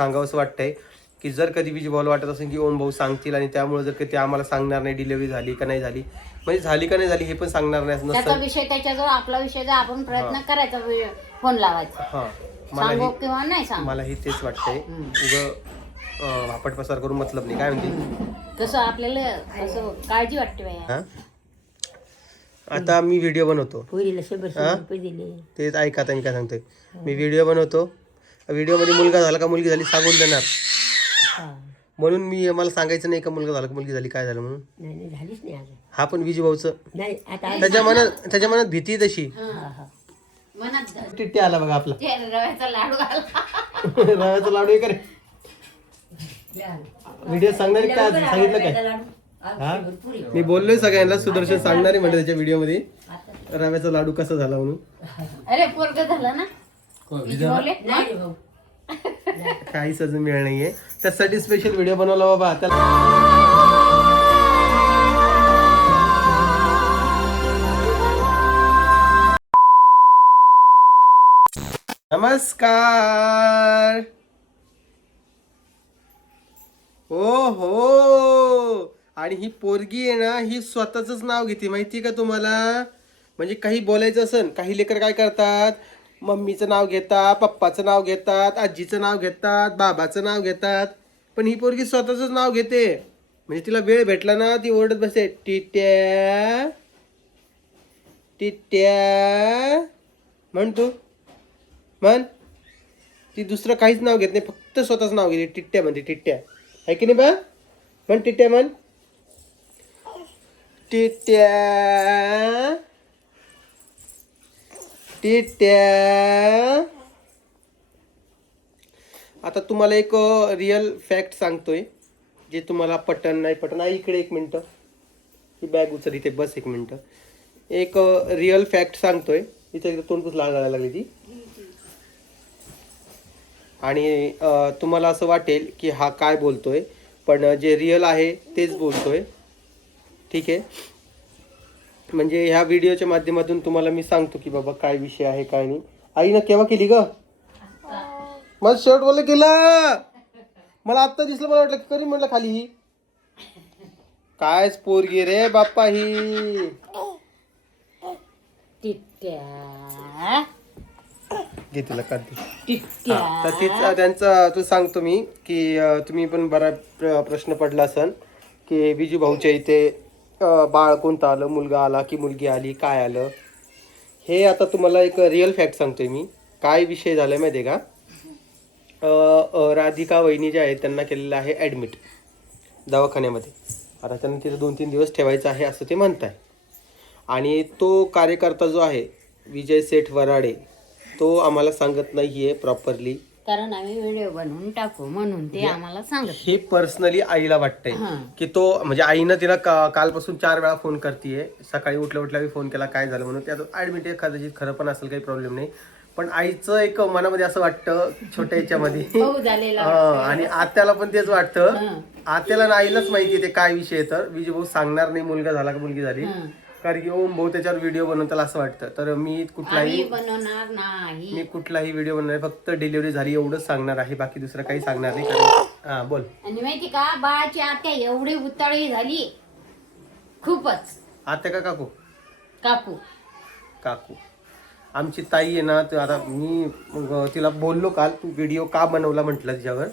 सांगावंसं वाटतंय की जर कधी विजय भाऊला वाटत असेल की ओम भाऊ सांगतील आणि त्यामुळे जर कधी ते आम्हाला सांगणार नाही डिलिव्हरी झाली का नाही झाली म्हणजे झाली का नाही झाली हे पण सांगणार नाही असं त्याचा नसतं. विषय त्याच्याजवळ आपला विषय जर आपण प्रयत्न करायचा फोन लावायचा. हा. सांगू मलाही किंवा नाही सांगू. मलाही तेच वाटतंय. उग भापट पसार करून मतलब नाही. काय म्हणते? तसं आपल्याला असं काळजी वाटते बाया हा? आता मी व्हिडिओ बनवतो. पुरीला शंभर हा? रुपये दिले. तेच ऐका आता मी काय सांगतोय. मी व्हिडिओ बनवतो. व्हिडिओमध्ये मुलगा झाला का मुलगी झाली सांगून देणार. म्हणून मी मला सांगायचं नाही का मुलगा झाला का मुलगी झाली काय झालं म्हणून? नाही नाही झालीच नाही अजून. हा पण विजू भाऊचं. नाही आता त्याच्या मनात त्याच्या मनात भीती आहे तशी. मनात टिट्टी आला बघा आपला. ते रव्याचा लाडू घाला रव्याचा लाडू आहे का रे? व्हिडिओ सांगणार काय सांगितलं काय? हा? मी बोललोय सगळ्यांना सुदर्शन सांगणार आहे म्हणजे त्याच्या व्हिडिओमध्ये रव्याचा लाडू कसा झाला म्हणून? अरे पोरग झालं ना? नाही. भाऊ. काहीच अजून मिळ नाहीये. त्यासाठी स्पेशल व्हिडिओ बनवला बाबा. त्याला नमस्कार. हो हो आणि ही पोरगी आहे ना ही स्वतःच नाव घेते. माहिती का तुम्हाला? म्हणजे काही बोलायचं असन काही लेकर काय करतात? मम्मीचं नाव घेतात पप्पाचं नाव घेतात आजीचं नाव घेतात बाबाचं नाव घेतात. पण ही पोरगी स्वतःचंच नाव घेते. म्हणजे तिला वेळ भेटला ना ती ओरडत बसते टिट्या टिट्या. म्हण तू. म्हण. ती दुसरं काहीच नाव घेत नाही फक्त स्वतःच नाव घेते टिट्ट्या म्हणते टिट्ट्या आहे की नाही बा? म्हण टिट्ट्या म्हण. टिट्ट्या टिट्ट्या आता तुम्हाला एक रिअल फॅक्ट सांगतोय जे तुम्हाला पटन नाही पटन. आई इकडे एक मिनटं. ही बॅग उचल इथे बस एक मिनटं. एक रिअल फॅक्ट सांगतोय. इथे एकदा तोंडपूस लागायला लागली ती. आणि तुम्हाला असं वाटेल की हा काय बोलतोय पण जे रिअल आहे तेच बोलतोय. ठीक आहे? म्हणजे ह्या व्हिडिओच्या माध्यमातून तुम्हाला मी सांगतो की बाबा काय विषय आहे काय नाही. आईनं केव्हा केली ग? मला शर्ट बोल केलं. मला आत्ता दिसलं मला वाटलं करी म्हटलं खाली ही. कायच पोरगी रे बाप्पा ही. टिट्ट्या घे तिला काढते टिट्ट्या तर तीच त्यांचं तू सांगतो मी की अ, तुम्ही पण बरा प्र- प्रश्न पडला असन की बिजू भाऊच्या इथे बाळ कोणतं आलं? मुलगा आला की मुलगी आली? काय आलं? हे आता तुम्हाला एक रिअल फॅक्ट सांगतोय मी. काय विषय झालाय माहिती आहे का राधिका वहिनी ज्या आहेत त्यांना केलेलं आहे ॲडमिट दवाखान्यामध्ये. आता त्यांना तिथं दोन तीन दिवस ठेवायचं आहे असं ते म्हणत आहे आणि तो कार्यकर्ता जो आहे विजय सेठ वराडे तो आम्हाला सांगत नाही आहे प्रॉपरली कारण आम्ही व्हिडिओ बनवून टाकू म्हणून ते आम्हाला सांगत हे पर्सनली आईला वाटतंय. की तो म्हणजे आईनं तिला का कालपासून चार वेळा फोन करतीये. सकाळी उठल्या उठल्या फोन केला काय झालं म्हणून. त्यात ऍडमिट आहे कदाचित खरं पण असेल काही प्रॉब्लेम नाही. पण आईचं एक मनामध्ये असं वाटतं छोट्या याच्यामध्ये. झालेला हा, आणि आत्याला पण तेच वाटतं. आत्याला आणि आईलाच माहिती ते काय विषय आहे तर. विजय भाऊ सांगणार नाही मुलगा झाला का मुलगी झाली. हं. कारण की ओम भाऊ त्याच्यावर व्हिडिओ बनवताना असं वाटतं. तर मी कुठलाही आम्ही बनवणार नाही. मी कुठलाही व्हिडिओ बनवणार नाही. फक्त डिलिव्हरी झाली एवढंच सांगणार आहे. बाकी दुसरं काही सांगणार नाही. कारण हा बोल. आणि माहिती का? बाळाची आत्या एवढी उताळी झाली. खूपच. आत्या का काकू? काकू. काकू. आमची ताई आहे ना तर आता मी मग तिला बोललो काल तू व्हिडिओ का बनवला? म्हटलं तिच्यावर.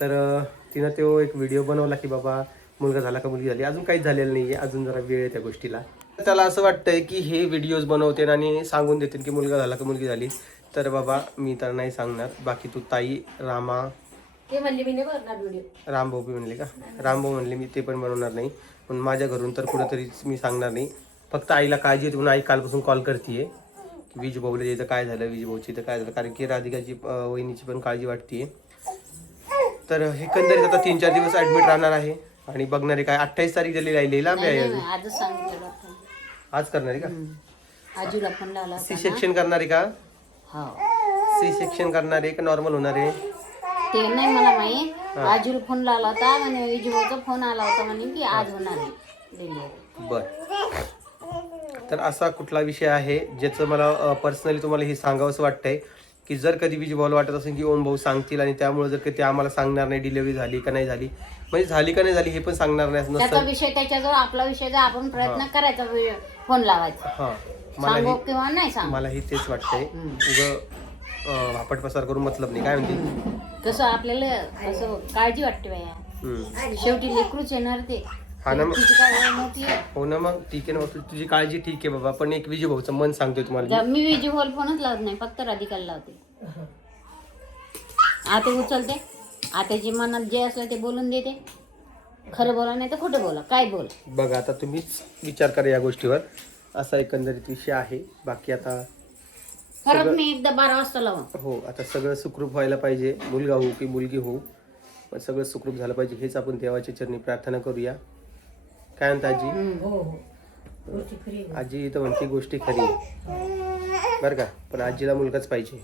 तर अं, तिनं तो एक व्हिडिओ बनवला की बाबा मुलगा झाला का मुलगी झाली. अजून काहीच झालेलं नाही आहे अजून जरा वेळ आहे त्या गोष्टीला. त्याला असं वाटतंय की हे व्हिडिओज बनवते आणि सांगून देतील की मुलगा झाला का मुलगी झाली. तर बाबा मी तर नाही सांगणार. बाकी तू ताई रामा ते म्हणले मी नाही बनवणार व्हिडिओ रामभाऊ बी म्हणले का? रामभाऊ म्हणले मी ते पण बनवणार नाही. पण माझ्या घरून तर कुठंतरीच मी सांगणार नाही. फक्त आईला काळजी होती म्हणून आई कालपासून कॉल करते की वीज भाऊला इथं काय झालं वीज भाऊची इथं काय झालं? कारण की राधिकाची वहिनीची पण काळजी वाटते तर एकंदरीत आता तीन चार दिवस ऍडमिट राहणार आहे. आणि बघणारे काय अठ्ठावीस तारीख दिलेली आहे लांब आहे आजच सांगितलं आज करणार आहे का आजूला फोन लावला सी सेक्शन करणार आहे का? हो. सी सेक्शन करणार आहे का नॉर्मल होणार? आहे ते नाही मला माहीत. आजूला फोन लावला होता म्हणे फोन आला होता म्हणे की आज होणार आहे डिलिव्हरी बर. तर असा कुठला विषय आहे ज्याचं मला पर्सनली तुम्हाला हे सांगावंसं वाटतंय? की जर कधी विजू भाऊला वाटत असेल की ओम भाऊ सांगतील आणि त्यामुळे जर कधी ते आम्हाला सांगणार नाही डिलिव्हरी झाली का नाही झाली म्हणजे झाली का नाही झाली हे पण सांगणार नाही असं त्याचा नसतं. विषय त्याच्याजवळ आपला विषय जर आपण प्रयत्न करायचा फोन लावायचा. हा. सांगू मलाही किंवा नाही सांगू. मलाही तेच वाटतंय. उग भापट पसार करून मतलब नाही काय म्हणते? कसं आपल्याला असं काळजी वाटते बाया. शेवटी लेकरूच येणार ते. हा ना मग? तिची काय हो ना मग? ठीक आहे ना मग. तु- तुझी काळजी ठीक आहे बाबा. पण एक विजय भाऊचं मन सांगतोय तुम्हाला मी. विजू बोल फोनच लावत नाही. फक्त राधिकाला लावते. आते उचलते. आत्याची मनात जे असलं ते बोलून देते. खरं बोला नाही तर खोटं बोला. काय बोल? बघा आता तुम्हीच विचार करा या गोष्टीवर. असा एकंदरीत विषय आहे. बाकी आता परत मी एकदा बारा वाजता लावा. हो आता सगळं सुखरूप व्हायला पाहिजे. मुलगा होऊ की मुलगी होऊ. पण सगळं सुखरूप झालं पाहिजे हेच आपण देवाच्या चरणी प्रार्थना करूया. काय म्हणता आजी? आजी तर म्हणते गोष्टी खरी आहे. बरं का? पण आजीला मुलगाच पाहिजे.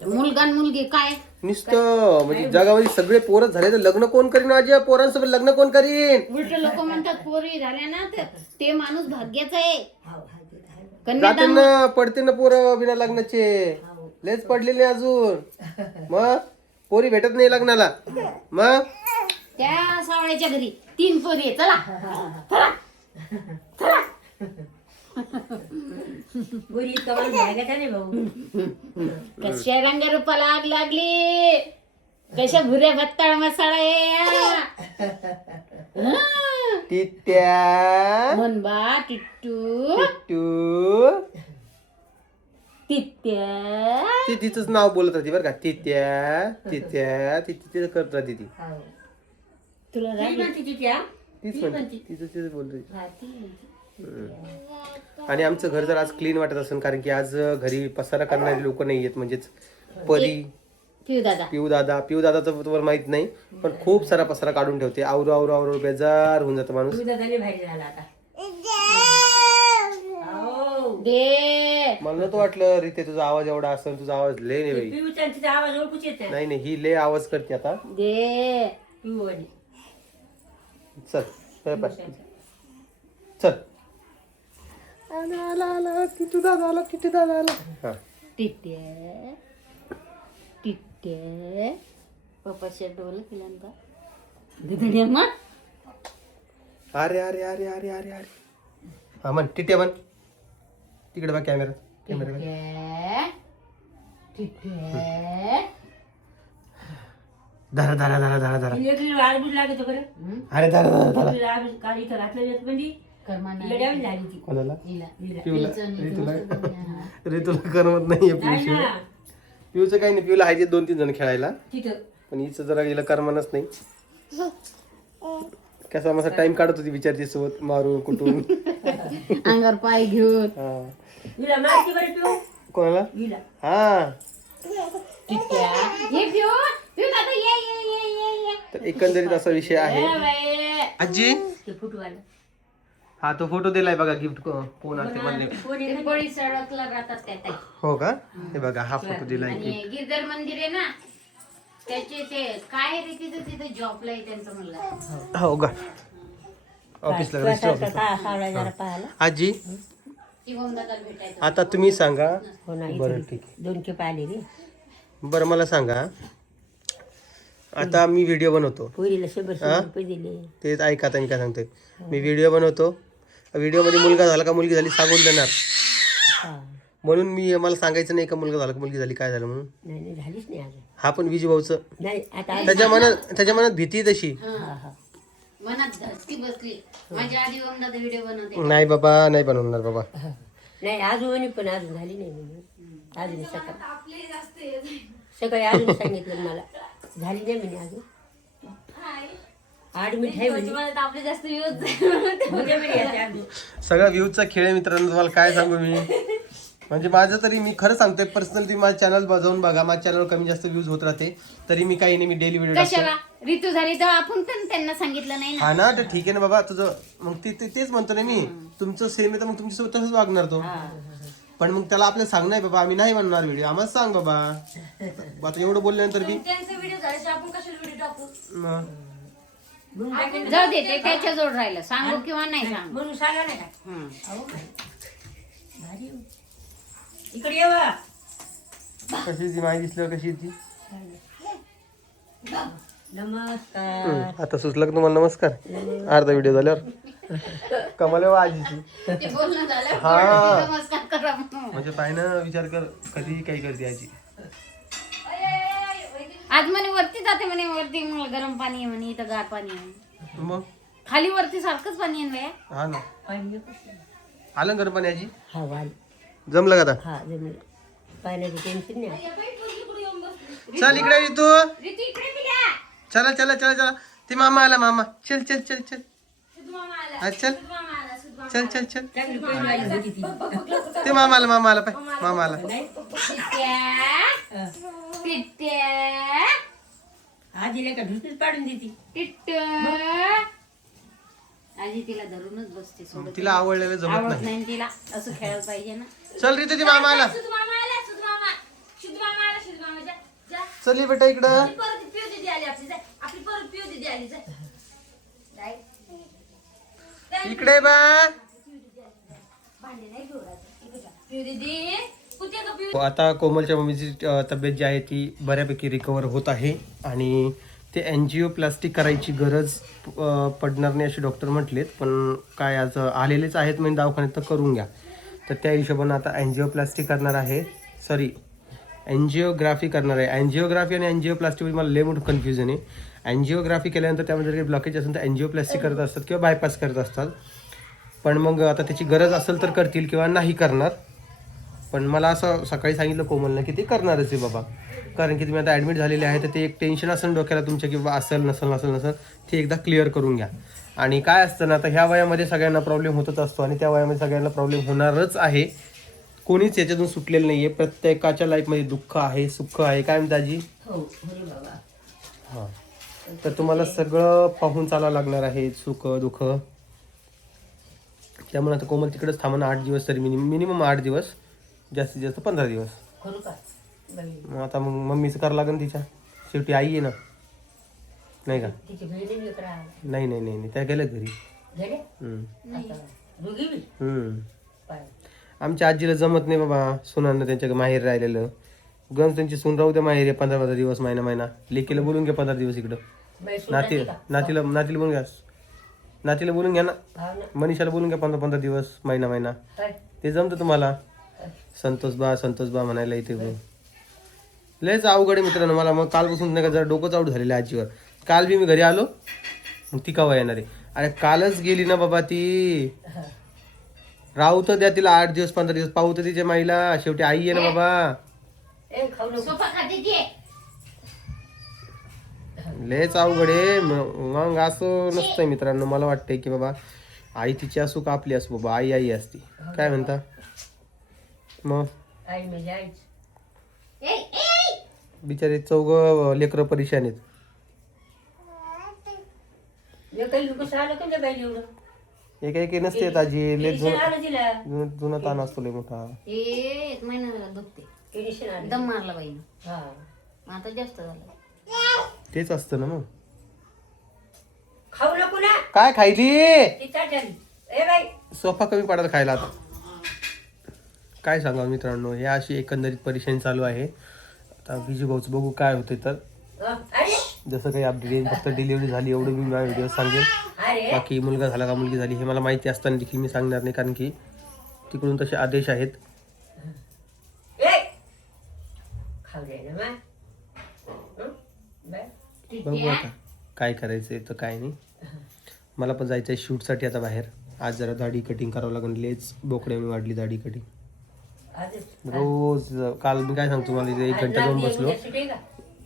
मुलगा आणि मुलगी काय? नुसतं. म्हणजे जगामध्ये सगळे पोरच झाले तर लग्न कोण करीन आजी? पोरांसोबत लग्न कोण करीन? उलट लोक म्हणतात पोरी झाल्या ना तर ते माणूस भाग्याचा आहे. जाते कन्यादान ना पडते ना पोरं बिना लग्नाचे. लेच पडलेले अजून. मग? पोरी भेटत नाही लग्नाला. मग? त्या सावळ्याच्या घरी तीन पोरी आहे चला. पोरी इतका माणूस भागाचा नाही भाऊ. कशा रंग रूपाला आग लागली? कशा भुऱ्या भत्ताळ मसाळा आहे हं. तित्या मनबा टिट्टू. टू तित्या ती तिचंच नाव बोलत राहते बरं का. तित्या तित्या ती तिचं करत राहते ती. तुला ती राग तीच म्हणते. तिचं तिचं बोलते हा, ती म्हणते. आणि आमचं घर जर आज क्लीन वाटत असेल कारण की आज घरी पसारा करणारे लोक नाही आहेत म्हणजेच परी ठेव दादा. पिऊ दादा. पिऊ दादाचं तुम्हाला माहीत नाही पण खूप सारा पसारा काढून ठेवते. आवरू आवरू आवरू बेजार होऊन जातं माणूस. तुझा झाले बाहेर झाला आता. हो. दे. मला नव्हतं वाटलं रीते तुझा आवाज एवढा असेल तुझा आवाज लय नाही बाई. पिऊचा आणि तिचा आवाज ओळखूच येत. नाही नाही नाही ही लय आवाज करते आता. दे. पिऊ आणि. चल चल बाय. चल. आला, आला, आला, किती दादा आला किती दादा आला? हा. टिट्या टिट्या पप्पाच्या डोल केल्यानंतर दुधडी अम्मा अरे अरे अरे अरे अरे अरे. हा म्हण टिट्या म्हण. तिकडे बघ कॅमेरा कॅमेरा टिट्या धरा धरा धरा धरा धरा. लेकरीला आरबीज लागत बरं. अरे धरा धरा धरा. लेकरीला काल इथं घातलं ती कोणाला? हिला हिला. पिऊला. करमत नाहीये नाही पिऊशिवाय ना. पिऊचं काही नाही पिऊला आहे दोन तीन जण खेळायला. तिथं. पण हिचं जरा हिला करमानच नाही. कसा माझा टाइम काढत होती विचारची सोबत मारून कुठून अंगावर पाय घेऊन. हा. हिला माहिती बरं पिऊ. कोणाला? हिला. हा. पिऊ. पिऊ दादा ये ये ये ये ये तर एकंदरीत असा विषय आहे. आजी? हा तो फोटो दिलाय बघा गिफ्ट कोण आलते म्हणले. कोण ते बळी सडकला राहतात त्या ताई. हो का? हे बघा हा फोटो दिलाय आणि गिरधर मंदिर आहे ना त्याचे ते काय रे तिथं? तिथं जॉबला आहे त्यांचा मुलगा हो का? ऑफिसला रजिस्टर ऑफिस सावळा जरा पाहायला आजी? भेटायचं आता तुम्ही सांगा. हो नाही बरं ठीक आहे. दोन के पाहिले रे. बरं मला सांगा. आता मी व्हिडिओ बनवतो. पोरीला शंभर शंभर रुपये दिले. तेच ऐका आता मी काय सांगतोय. मी व्हिडिओ बनवतो. व्हिडिओमध्ये मुलगा झाला का मुलगी झाली सांगून देणार. हा. म्हणून मी मला सांगायचं नाही का मुलगा झाला का मुलगी झाली काय झालं म्हणून. नाही नाही झालीच नाही अजून. हा पण विजू भाऊचं. नाही आता त्याच्या मनात त्याच्या मनात भीती आहे तशी. हा हा मनात धसकी बसली. माझ्या आधी दादा व्हिडिओ बनवते. नाही बाबा नाही बनवणार बाबा. हा. नाही अजून पण अजून झाली नाही अजून सकाळी सकाळी अजून सांगितलं मला. झाली नाही म्हणे अजून. आहे आपले जास्त यूज अजून. सगळा व्ह्यूजचा खेळ आहे मित्रांनो तुम्हाला काय सांगू मी? म्हणजे माझं तरी मी खरं सांगतोय पर्सनल तुम्ही माझ्या चॅनल जाऊन बघा माझ्या चॅनलवर कमी जास्त व्ह्यूज होत राहते. तरी मी काही नाही मी डेली व्हिडिओ टाकतो कशाला? ऋतू झाली तर आपण पण त्यांना सांगितलं नाही ना? हा ना तर ठीक आहे ना बाबा तुझं मग ते ते- तेच म्हणतो ना मी. तुमचं सेम आहे तर मग तुमच्यासोबत तसंच वागणार तो. पण मग त्याला आपल्याला सांग नाही बाबा आम्ही नाही म्हणणार व्हिडिओ आम्हाला सांग बाबा. आता एवढं बोलल्यानंतर बी मग. जाऊ दे ते त्याच्या जोड राहिलं. सांगू किंवा नाही सांगू? म्हणून सांगा नाही का? हं. अहो भारी हो. इकडे ये बा. कशी ती माहिती कशी ती? नमस्कार. आता सुचलं का तुम्हाला नमस्कार? अर्धा व्हिडिओ झाल्यावर? कमाल आजीची. ते बोलणं झालं हा. नमस्कार करा म्हणून. म्हणजे पाहिनं विचार कर कधी काही करते आजी? आज म्हणे वरती जाते म्हणे वरती मला गरम पाणी आहे म्हणे इथं गार पाणी आहे. मग? खाली वरती सारखंच पाणी आहे ना. हा ना. आलं गरम पाणी आजी? हा वाल जमलं का आता? हा जमलं. पाण्याचं टेन्शन नाही. चल इकडे ये तू. रितू इकडे बी या. चला चला चला चला. ते मामा आला मामा. चल चल चल चल. चल. चल चल चल. ती ते मामा आला मामा आला पाय मामा आला पिट्ट्या पिट्ट्या आजीला का पाडून देती. टिट्ट आजी तिला धरूनच बसते सोडत तिला आवडलेलं जमत आवडत नाही. तिला. असं खेळायला पाहिजे ना. चल रे ते मामा आला शुद्ध मामा आला शुद्ध मामा. शुद्ध मामा आला शुद्ध मामा जा जा. चल ये बेटा इकडं. आपली परत पिऊ दिदी आली आपली जा. आपली परत पिऊ दिदी आली जा. इकडे बा. आता कोमलच्या मम्मीची तब्येत जी आहे ती बऱ्यापैकी रिकवर होत आहे आणि ते एनजीओ प्लास्टिक करायची गरज पडणार नाही असे डॉक्टर म्हटलेत पण काय आज आलेलेच आहेत म्हणजे दवाखान्यात तर करून घ्या. तर त्या हिशोबानं आता एनजीओ प्लास्टिक करणार आहे. सॉरी एनजिओग्राफी करणार आहे. एनजिओग्राफी आणि एनजिओ प्लास्टिकमध्ये मला लय मोठं कन्फ्युजन आहे. एनजिओग्राफी केल्यानंतर त्यामध्ये जर काही ब्लॉकेज असेल तर एनजिओ प्लास्टिक करत असतात किंवा बायपास करत असतात. पण मग आता त्याची गरज असेल तर करतील किंवा नाही करणार. पण मला असं सकाळी सांगितलं कोमलनं की ते करणारच आहे बाबा. कारण की तुम्ही आता ॲडमिट झालेले आहे तर ते एक टेन्शन असेल डोक्याला तुमच्या की बाबा असेल नसेल नसेल नसेल ते एकदा क्लिअर करून घ्या. आणि काय असतं ना आता ह्या वयामध्ये सगळ्यांना प्रॉब्लेम होतच असतो आणि त्या वयामध्ये सगळ्यांना प्रॉब्लेम होणारच आहे. कोणीच याच्यातून सुटलेलं नाही आहे प्रत्येकाच्या लाईफमध्ये दुःख आहे सुख आहे. काय म्हणता आजी? हो हां. तर तुम्हाला सगळं पाहून चालावं लागणार आहे सुख दुःख. त्यामुळे आता कोमल तिकडेच थांबणं आठ दिवस तरी मिनिमम मिनिमम आठ दिवस. जास्तीत जास्त पंधरा दिवस. मग आता मग मम्मीचं करावं लागेल तिच्या. शेवटी आई आहे ना. नाही का? नाही नाही नाही नाही. त्या गेल्यात घरी. हम्म. आमच्या आजीला जमत नाही बाबा सुनांना त्यांच्या माहेर राहिलेलं. गंज त्यांची सून राहू द्या माहेर पंधरा पंधरा दिवस महिना महिना. लेकीला बोलून घ्या पंधरा दिवस इकडं. नाती नातीला नातीला बोलून घ्या. नातीला बोलून घ्या ना. मनीषाला बोलून घ्या पंधरा पंधरा दिवस महिना महिना. ते जमतं तुम्हाला? संतोष बा संतोष बा म्हणायला इथे. लयच अवघड आहे मित्रांनो मला. मग कालपासून नाही का जरा डोकंच आऊट झालेलं आहे आजीवर. काल बी मी घरी आलो मग ती कवा येणार आहे? अरे कालच गेली ना बाबा ती. राहू तर द्या तिला आठ दिवस पंधरा दिवस. पाहू तर तिच्या माईला. शेवटी आई आहे ना बाबा. सोफा खाते ती लयच अवघड आहे म- मग असं नसतंय मित्रांनो मला वाटतंय की बाबा आई तिची असू का आपली असू बाबा आई आई असती. काय म्हणता? मग? आई म्हणजे आईच ए, ए, बिचारे चौघ लेकरं परेशान आहेत एक एक नसते टेन्शन जुना ताण असतो लय मोठा. ए, एक महिना दुखते आलं. दम मारला बाईनं हा. आता जास्त झालं. तेच असतं ना मग. खाऊ नको ना. काय खायली? ए बाई. सोफा कमी पडायला खायला आता. काय सांगा मित्रांनो हे अशी एकंदरीत परेशानी चालू आहे. आता बिजू भाऊचं बघू काय होते तर. हा, अरे जसं काही अपडेट येईल फक्त डिलिव्हरी झाली एवढं मी माझ्या व्हिडिओ सांगेन अरे. बाकी मुलगा झाला का मुलगी झाली हे मला माहिती असताना देखील मी सांगणार नाही कारण की तिकडून तसे आदेश आहेत ए खाऊ बघू आता काय करायचंय तर काय नाही. मला पण जायचं आहे शूटसाठी आता बाहेर. आज जरा दाढी कटिंग करावं लागेल. लेच बोकड्याने वाढली दाढी कटिंग रोज काल मी काय सांगतो मला इथे एक घंटा जाऊन बसलो.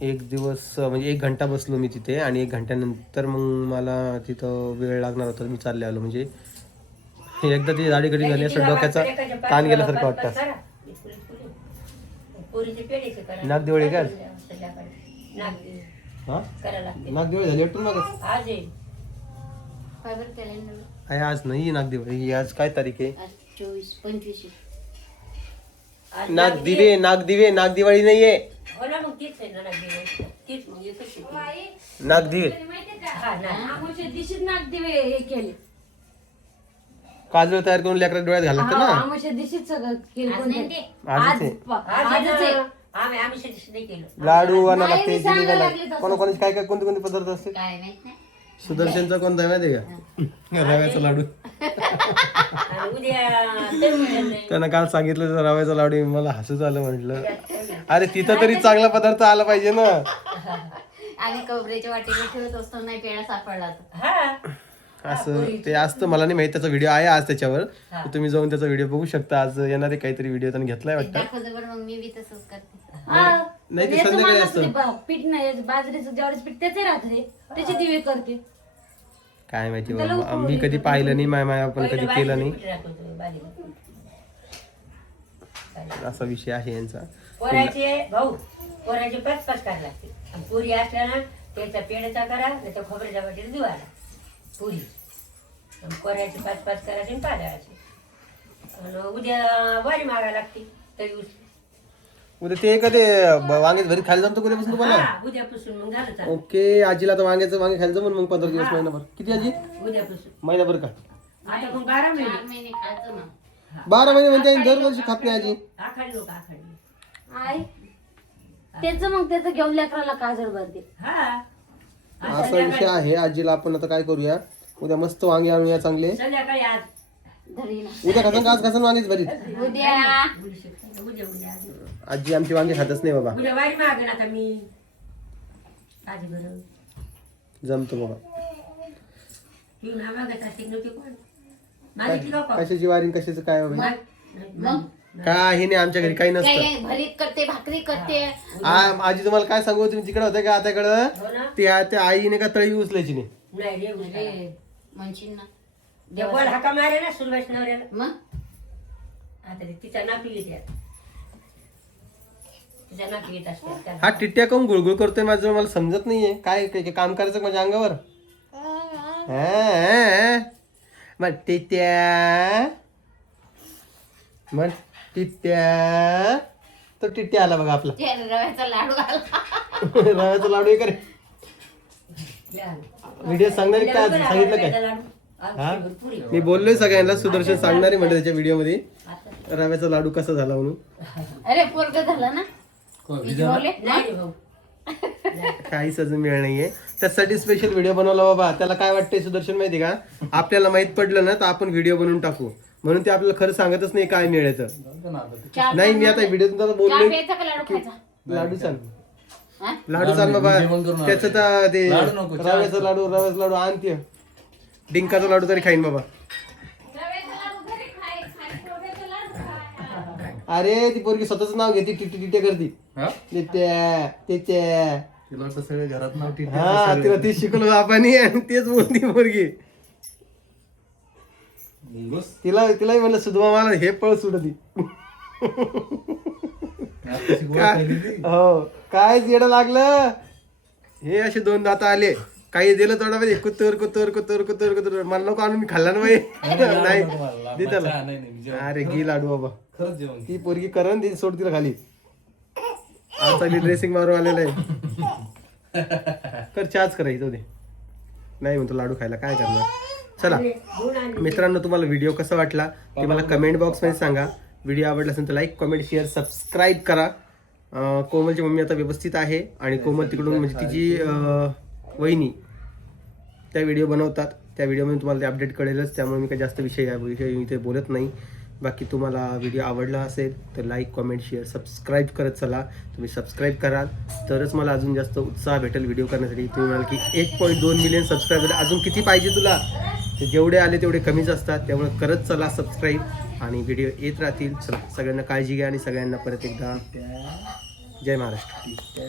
एक दिवस म्हणजे एक घंटा बसलो मी तिथे आणि एक घंट्यानंतर मग मला तिथं वेळ लागणार होता मी चालले आलो. म्हणजे एकदा ती दाढी कटिंग झाली असं डोक्याचा ताण गेल्यासारखं वाटतं. पोरीचे पेढेचे करा नागदेवळी काय? हा? करा लागते. नागदेवळी झाली आज आहे. काय बरं कॅलेंडर आहे आज नाही नागदेवळी ही आज काय तारीख आहे? आज चोवीस पंचवीस आज नागदिवे नागदिवे नागदिवाळी नाहीये. हो ना मग तेच आहे ना नागदेव तेच मग एकच आहे. ते. हा ना आमच्या नाक दिवे हे केले. काजळ तयार करून लेकरा डोळ्यात घालत ना. आमच्या दिवशीच सगळं केलं आज नाही ते. आजच आहे. प- आज आहे आजच आहे. ना. आम्ही आम्ही सजेस्ट नाही केलं. लाडू आणा नाही, लागते मी जिलेबी सांगायला आणा- लागले तसं. कोणाकोणाचे काय काय कोणते कोणते पदार्थ असते काय माहीत नाही. सुदर्शनचा कोणता आहे माहिती आहे का? रव्याचा लाडू. आणि उद्या. त्यांना काल सांगितलं तर रव्याचा लाडू. मला हसूच आलं म्हटलं. अरे तिथं तरी चांगला पदार्थ आला पाहिजे ना. आणि कबरेच्या वाटेवर ठेवत असतो नाही पेढा सापडला तर हा. असं ते असतं मला नाही माहीत त्याचा व्हिडिओ आहे आज त्याच्यावर. तुम्ही जाऊन त्याचा व्हिडिओ बघू शकता. आज येणारे काहीतरी व्हिडिओ त्यांनी घेतलाय वाटतं. दाखवतो बरं मग मी बी तसंच करते. नाही ते संध्याकाळी असतं. पीठ नाही बाजरीचं ज्वारीचं पीठ त्याचे राहत रे. त्याचे दिवे करते. काय माहिती बाबा. मी कधी पाहिलं नाही माय माय आपण कधी केलं नाही. असा विषय आहे यांचा. पोराचे भाऊ पोराचे पाच पाच करायला लागते. आणि पुरी असल्या ना त्याचा पेढ्याचा करा नाही तर खोबऱ्याच्या वाटीला दिवाला पुरी. आणि पोऱ्याचे पाच पाच करायचे आणि पाडायचे आणि उद्या वारी मागायला लागते तरी उस- उद्या ते कधी वांगे भरी खायला जमतो कधीपासून तुम्हाला? हा, उद्यापासून मग झालं चालू. ओके आजीला तर वांग्याचं वांगे खायला जमून मग पंधरा दिवस महिनाभर. किती आजी? उद्यापासून. महिनाभर का? आता मग बारा महिने. चार महिने खायचं ना. बारा महिने म्हणजे दरवर्षी खात नाही आजी. आखाडी लोक आखाडी आई त्याच मग त्याचं घेऊन लेकराला काजळ भरते हा. असा विषय आहे. आजीला आपण आता काय करूया? उद्या मस्त वांगे आणूया चांगले. संध्याकाळी आज उद्या खासन का? आज खासन वांगेच भरीत. उद्या. उद्या उद्या आज. आमची वांगे खातच नाही बाबा. उद्या वारी मागेन आता मी. आधी बरं. जमतो बाबा. असते नव्हती कोण माझी कशाची वारी कशाचं काय? मग? काही नाही आमच्या घरी काही नसतं. भरीत करते भाकरी करते. आ- आजी तुम्हाला काय सांगू तुम्ही तिकडे होते का आता इकडं हो ना. त्या आईने का तळी उचलायची नाही? नाही रे उद्या. अरे म्हणशील ना. डबल हाका मारे ना सुरभाष नवऱ्याला. मग? आता ते तिचा नातू येते. तिचा नातू येत असते. त्याला. हा टिट्ट्या काऊन गुळगुळ करतोय माझं मला समजत नाहीये. काय काय काय काम करायचं का माझ्या अंगावर? हा, मग टिट्ट्या मग टिट्ट्या तो टिट्ट्या आला बघा आपला. ते रव्याचा लाडू घाला रव्याचा लाडू आहे का रे लहान. व्हिडिओ सांगणार काय आज? सांगितलं काय? हा? मी बोललोय सगळ्यांना सुदर्शन सांगणार आहे म्हणजे त्याच्या व्हिडिओमध्ये आता रव्याचा लाडू कसा झाला म्हणून? अरे पोरग झालं ना? विजवले नाही रे भाऊ. काहीच अजून मिळ नाहीये. त्यासाठी स्पेशल व्हिडिओ बनवला बाबा. त्याला काय वाटतंय सुदर्शन माहिती का? आपल्याला माहीत पडलं ना तर आपण व्हिडिओ बनवून टाकू. म्हणून ते आपल्याला खरं सांगतच नाही काय मिळायचं. नाही मी आता व्हिडिओ का? लाडू खायचा? लाडू सांग हा? लाडू सांग बाबा. त्याचं तर ते लाडू नको, चहा रव्याचा लाडू रव्याचा लाडू आणते डिंकाचा लाडू तरी खाईन बाबा. अरे ती पोरगी स्वतःच नाव घेते टिटी टिटे करती. हा? तिला वाटतं सगळे घरात नाव टिटी हा तिला ते शिकलो बापानी आणि तेच बोलती पोरगी. बस तिला तिलाही म्हणलं सुधमा मला हे पळ ती. हो. काय येडं लागलं? हे असे दोन दात आले. काही दिलं थोडा कुत्तर कुत्तर कुत्तर कुत्तर कुत्तर मला नको आणून मी खाल्ला ना बाई. नाही. दे त्याला. अरे घे लाडू बाबा. ती पोरगी करण ती सोड तिला खाली. आता मी ड्रेसिंग मारून आलेला आहे. कर चहाच करायचं दे. नाही म्हणतो लाडू खायला. काय करणार? चला मित्रांनो तुम्हाला व्हिडिओ कसा वाटला ते मला कमेंट बॉक्समध्ये सांगा. व्हिडिओ आवडला असेल तर लाईक कमेंट शेअर सबस्क्राईब करा. कोमलची मम्मी आता व्यवस्थित आहे आणि कोमल तिकडून म्हणजे तिची वहिनी त्या व्हिडिओ बनवतात. त्या व्हिडिओमध्ये तुम्हाला ते अपडेट कळेलच. त्यामुळे मी काही जास्त विषय या विषयी इथे बोलत नाही. बाकी तुम्हाला व्हिडिओ आवडला असेल तर लाईक कॉमेंट शेअर सबस्क्राईब करत चला. तुम्ही सबस्क्राईब कराल. तरच मला अजून जास्त उत्साह भेटेल व्हिडिओ करण्यासाठी. तुम्ही म्हणाल की एक पॉईंट दोन मिलियन सबस्क्राईबर अजून किती पाहिजे तुला? जेवढे आले तेवढे कमीच असतात. त्यामुळे करत चला सबस्क्राईब आणि व्हिडिओ येत राहतील. चला सगळ्यांना काळजी घ्या आणि सगळ्यांना परत एकदा जय महाराष्ट्र.